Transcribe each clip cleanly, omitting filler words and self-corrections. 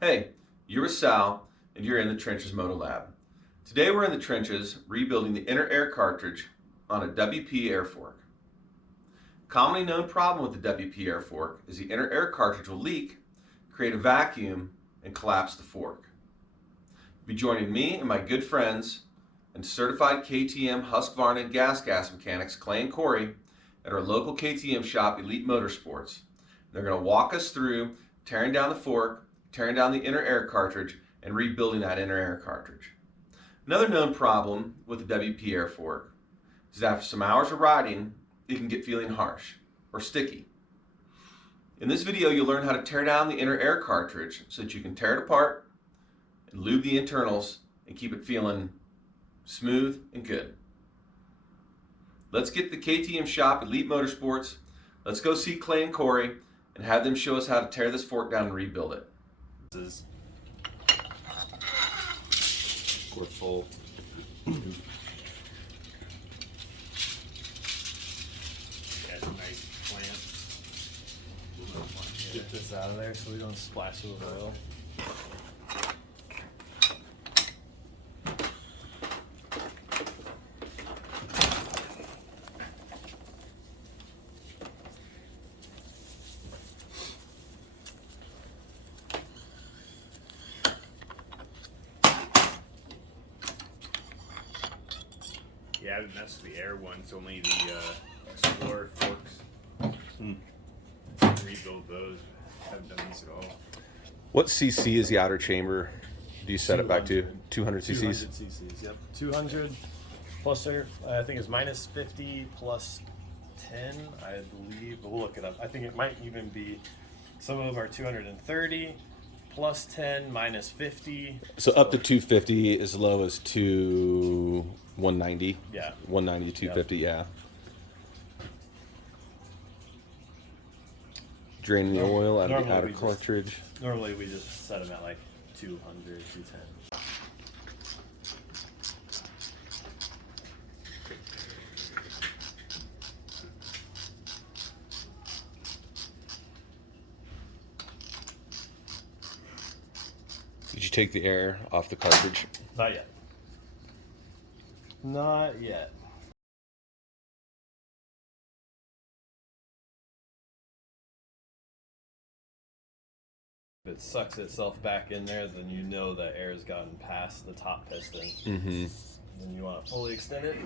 Hey, you're with Sal, and you're in the Trenches Moto Lab. Today we're in the trenches rebuilding the inner air cartridge on a WP air fork. Commonly known problem with the WP air fork is the inner air cartridge will leak, create a vacuum, and collapse the fork. You'll be joining me and my good friends and certified KTM, Husqvarna, and GASGAS mechanics Clay and Corey at our local KTM shop, Elite Motorsports. They're going to walk us through tearing down the fork, tearing down the inner air cartridge, and rebuilding that inner air cartridge. Another known problem with the WP air fork is that after some hours of riding, it can get feeling harsh or sticky. In this video, you'll learn how to tear down the inner air cartridge so that you can tear it apart and lube the internals and keep it feeling smooth and good. Let's get the KTM shop, Elite Motorsports. Let's go see Clay and Corey and have them show us how to tear this fork down and rebuild it. This is quart full. That's a nice plant. Get this out of there so we don't splash it with oil. Yeah, I haven't messed with the air ones, only the Explorer forks. Rebuild those. Haven't done these at all. What CC is the outer chamber? Do you set it back to 200 cc's? 200 cc's, yep. 200 plus air, I think it's minus 50 plus 10, I believe. But we'll look it up. I think it might even be, some of them are 230 plus 10 minus 50. So up to 250, as low as 190. Yeah. 190 to 250, yeah. Draining the oil out of the outer cartridge. Normally we just set them at like 200, 210. Did you take the air off the cartridge? Not yet. Not yet. If it sucks itself back in there, then you know that air has gotten past the top piston. Mm-hmm. Then you want to fully extend it.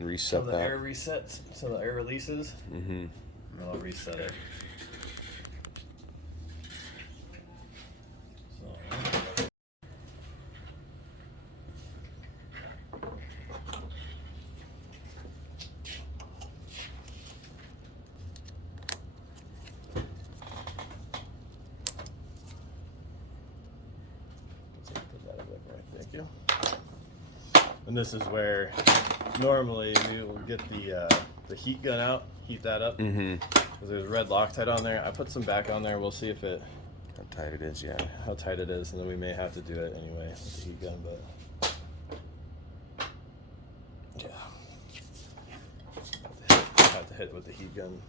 Reset so the that. air resets, so the air releases. Mm-hmm. And I'll reset it. So, thank you. And this is where normally we will get the heat gun out, heat that up. Mm-hmm. Because there's red Loctite on there. I put some back on there. We'll see if it How tight it is, yeah. how tight it is, and then we may have to do it anyway with the heat gun. But yeah, have to hit with the heat gun.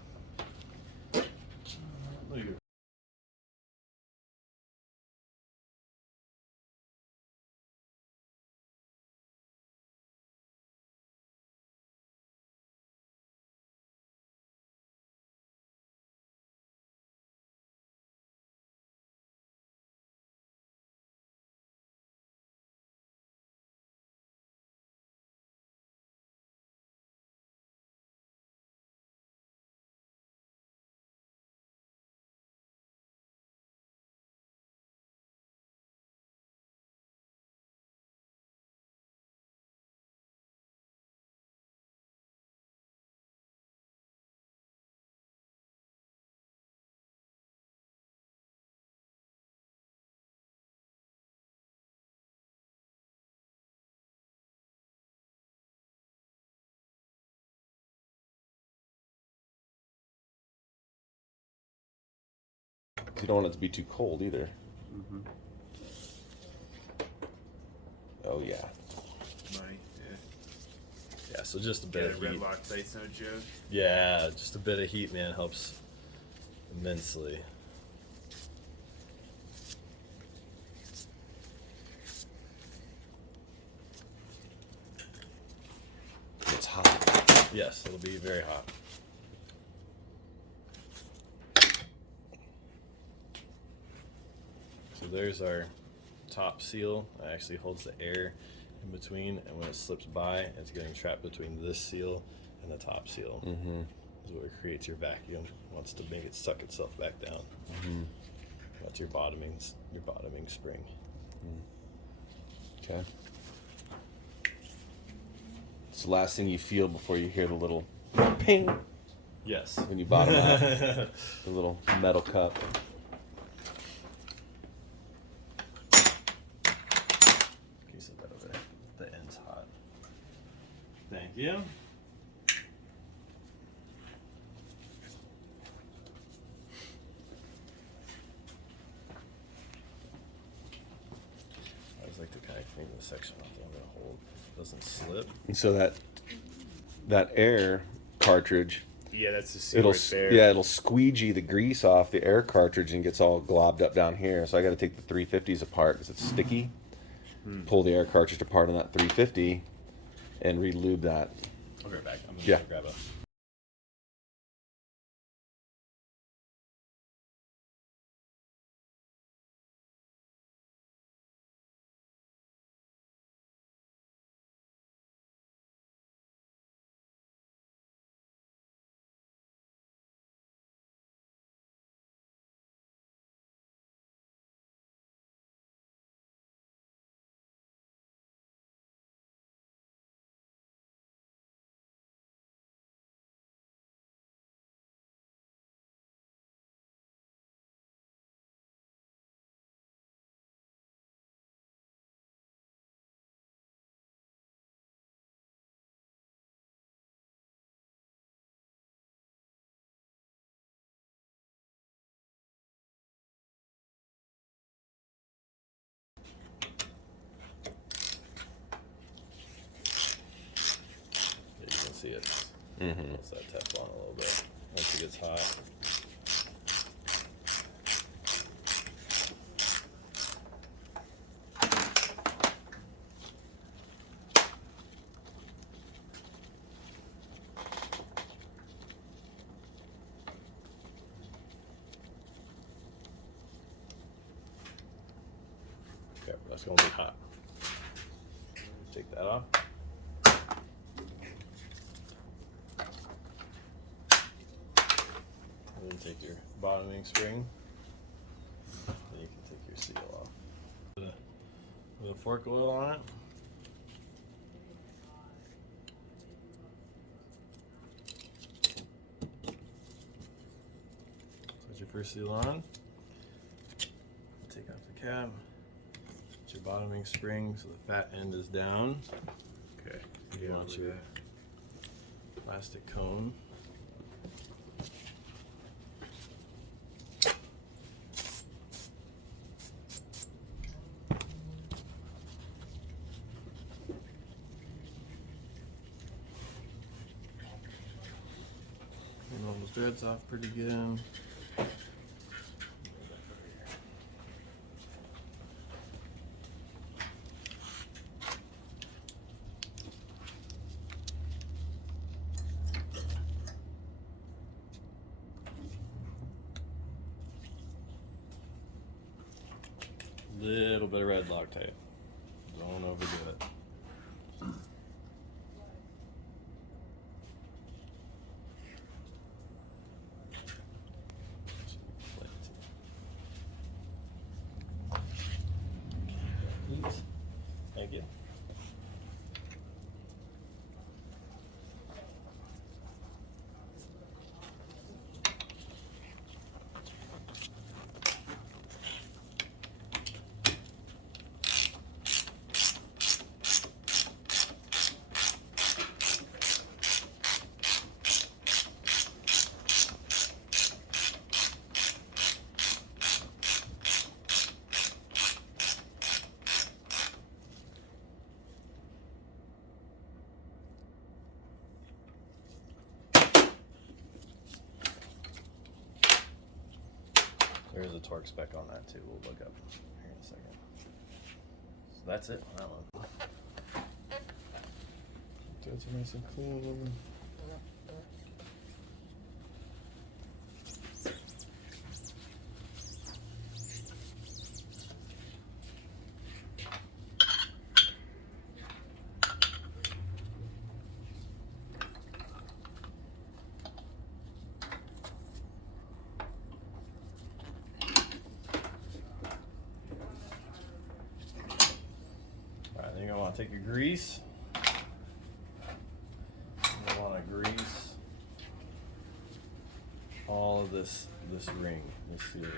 You don't want it to be too cold either. Mm-hmm. Oh, yeah. Money, yeah. Yeah, so just a bit Yeah, of red heat. Loctite's no joke. Yeah, just a bit of heat, man, helps immensely. Yes, it'll be very hot. So there's our top seal. It actually holds the air in between, and when it slips by, it's getting trapped between this seal and the top seal. Mm-hmm. This is what creates your vacuum. It wants to make it suck itself back down. Mm-hmm. That's your bottoming spring. Okay. It's the last thing you feel before you hear the little ping Yes. when you bottom out. The little metal cup. Can you set that over there? The end's hot. Thank you. I always like to kind of clean the section off that I'm going to hold. It doesn't slip. And so that air cartridge, Yeah, that's the seal right there. it'll squeegee the grease off the air cartridge and gets all globbed up down here. So I got to take the 350s apart because it's sticky. Pull the air cartridge apart on that 350 and re-lube that. I'll be right back. I'm going Yeah. to grab a... You can see it. Mm-hmm. It's that Teflon a little bit. Once it gets hot. Okay, that's going to be hot. Take that off. And then take your bottoming spring. Then you can take your seal off. With a fork oil on it. Put your first seal on. Take off the cap. Put your bottoming spring so the fat end is down. Okay. You want your plastic cone. Clean all those threads off pretty good. Little bit of red Loctite. Don't overdo it. Thank you. There's a torque spec on that too. We'll look up here in a second. So that's it on that one. Threads are nice and clean. take your grease. You want to grease all of this ring, this seal ring.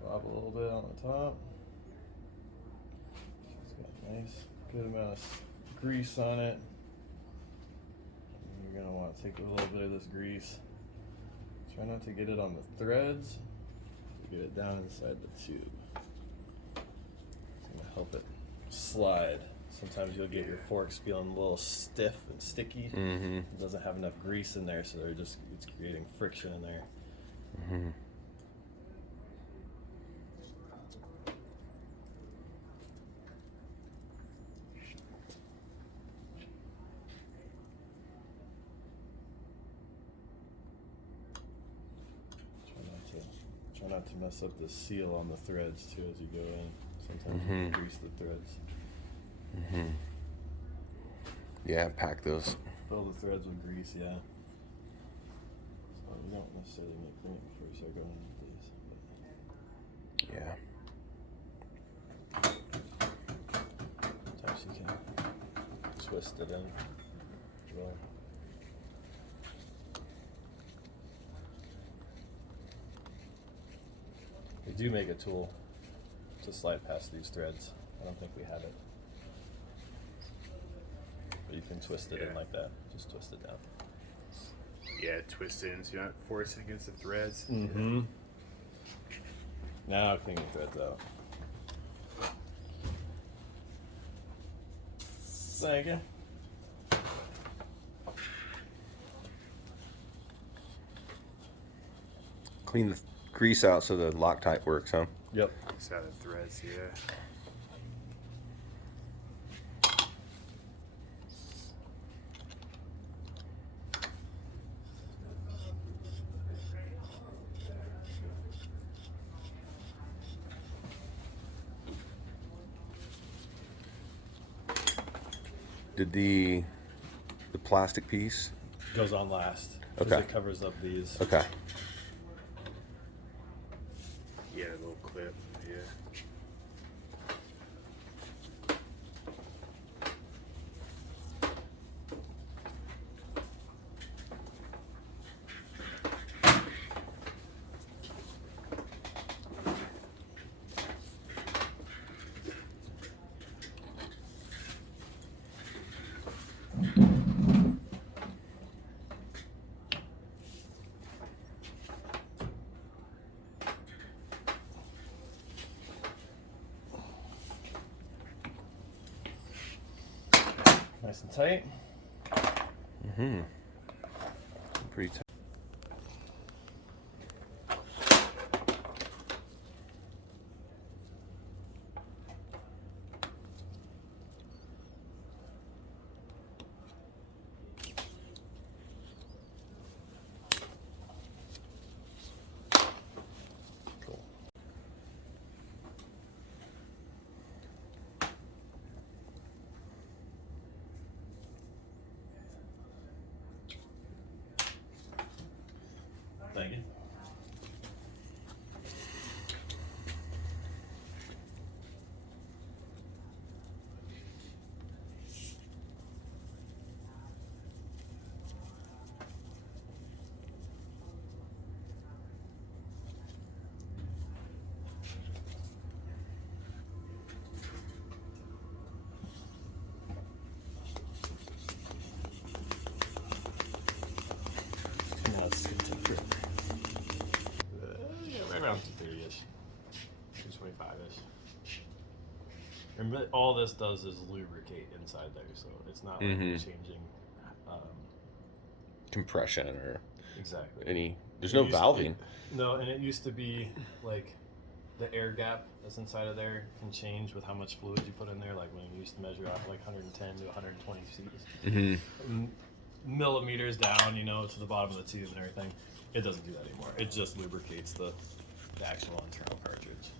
Drop a little bit on the top. It's got a nice, good amount of grease on it. You're going to want to take a little bit of this grease. Try not to get it on the threads. Get it down inside the tube. It's going to help it slide. Sometimes you'll get your forks feeling a little stiff and sticky. Mm-hmm. It doesn't have enough grease in there, so it's creating friction in there. Mm-hmm. Try not to mess up the seal on the threads too as you go in. Sometimes you grease the threads. Mm-hmm. Yeah, pack those. Fill the threads with grease, yeah. So we don't necessarily need to bring it before we start going into these. Yeah. Sometimes you can twist it in as well. We do make a tool to slide past these threads. I don't think we have it. But you can twist it in like that. Just twist it down. Yeah, twist it in so you're not forcing against the threads. Mm-hmm. Now clean the threads out. Thank you. Clean the grease out so the Loctite works, huh? Yep. It's out of threads, yeah. Did the plastic piece? Goes on last. 'Cause Okay. it covers up these. Okay. Yeah, a little clip, yeah. Nice and tight. Mm-hmm. Pretty tight. Cool. Thank you. Now it's good to grip. Yeah, right around 230-ish. 225-ish. And really all this does is lubricate inside there, so it's not like you're changing. Compression or Exactly. any. There's It no used- valving. No, and it used to be like the air gap that's inside of there can change with how much fluid you put in there. Like when you used to measure out like 110 to 120 C's. Mm-hmm. Millimeters down, you know, to the bottom of the tube and everything. It doesn't do that anymore. It just lubricates the actual internal cartridge.